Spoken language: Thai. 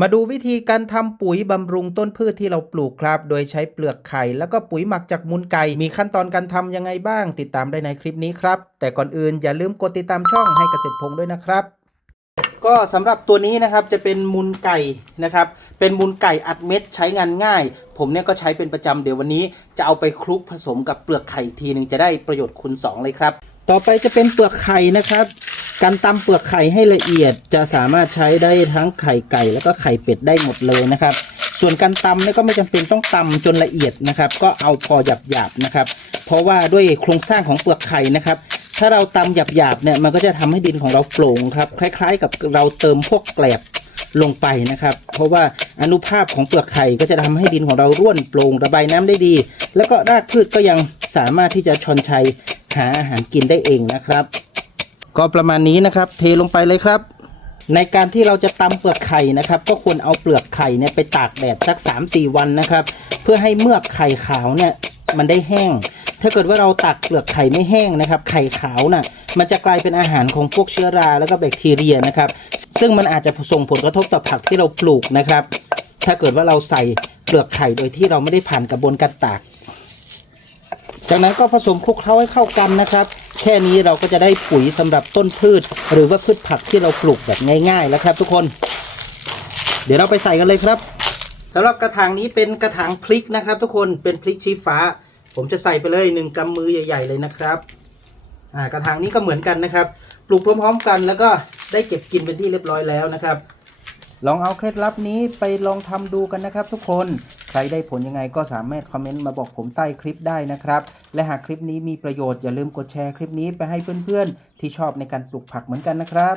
มาดูวิธีการทำปุ๋ยบำรุงต้นพืชที่เราปลูกครับ โดยใช้เปลือกไข่ แล้วก็ปุ๋ยหมักจากมูลไก่ มีขั้นตอนการทำยังไงบ้าง ติดตามได้ในคลิปนี้ครับ แต่ก่อนอื่นอย่าลืมกดติดตามช่องให้เกษตรพงด้วยนะครับ ก็สำหรับตัวนี้นะครับจะเป็นมูลไก่นะครับ เป็นมูลไก่อัดเม็ดใช้งานง่าย ผมเนี่ยก็ใช้เป็นประจำเดี๋ยววันนี้ จะเอาไปคลุกผสมกับเปลือกไข่ทีหนึ่งจะได้ประโยชน์คูณสองเลยครับ ต่อไปจะเป็นเปลือกไข่นะครับ การตำเปลือกไข่ให้ละเอียดจะสามารถใช้ได้ทั้งไข่ไก่ แล้วก็ไข่เป็ดได้หมดเลยนะครับ ส่วนการตำเนี่ยก็ไม่จำเป็นต้องตำจนละเอียดนะครับ ก็เอาพอหยาบๆนะครับ เพราะว่าด้วยโครงสร้างของเปลือกไข่นะครับ ถ้าเราตำหยาบๆเนี่ยมันก็จะทำให้ดินของเราโปร่งครับคล้าย ๆ กับเราเติมพวกแกลบลงไปนะครับ เพราะว่าอนุภาพของเปลือกไข่ก็จะทำให้ดินของเราร่วนโปร่งระบายน้ำได้ดี แล้วก็รากพืชก็ยังสามารถที่จะชอนชัยหาอาหารกินได้เองนะครับ ก็ประมาณนี้นะครับ เทลงไปเลยครับ ในการที่เราจะตำเปลือกไข่นะครับ ก็ควรเอาเปลือกไข่เนี่ยไปตากแดดสัก 3-4 วันนะครับ เพื่อให้เมือกไข่ขาวเนี่ยมันได้แห้ง ถ้าเกิดว่าเราตักเปลือกไข่ไม่แห้งนะครับ ไข่ขาวน่ะ มันจะกลายเป็นอาหารของพวกเชื้อราแล้วก็แบคทีเรียนะครับ ซึ่งมันอาจจะส่งผลกระทบต่อผักที่เราปลูกนะครับ ถ้าเกิดว่าเราใส่เปลือกไข่โดยที่เราไม่ได้ผ่านกระบวนการตาก จากนั้นก็ผสมคลุกเคล้าให้เข้ากันนะครับ แค่นี้เราก็จะได้ปุ๋ยสำหรับต้นพืช หรือว่าพืชผักที่เราปลูกแบบง่าย ๆ แล้วครับ ทุกคน เดี๋ยวเราไปใส่กันเลยครับสำหรับกระถางนี้เป็นกระถางพริกนะครับ ทุกคนเป็นพริกชี้ฟ้า ผมจะใส่ไปเลยหนึ่งกำมือใหญ่ ๆ เลยนะครับอ่ากระถางนี้ก็เหมือนกันนะครับ ปลูกพร้อมๆกันแล้วก็ได้เก็บกินเป็นที่เรียบร้อยแล้วนะครับ ลองเอาเคล็ดลับนี้ไปลองทำดูกันนะครับ ทุกคน รได้ผลยังไงก็สามารถคอมเมนต์มาบอกผมใต้คลิปได้นะครับ และหากคลิปนี้มีประโยชน์อย่าลืมกดแชร์คลิปนี้ไปให้เพื่อนๆ ที่ชอบในการปลูกผักเหมือนกันนะครับ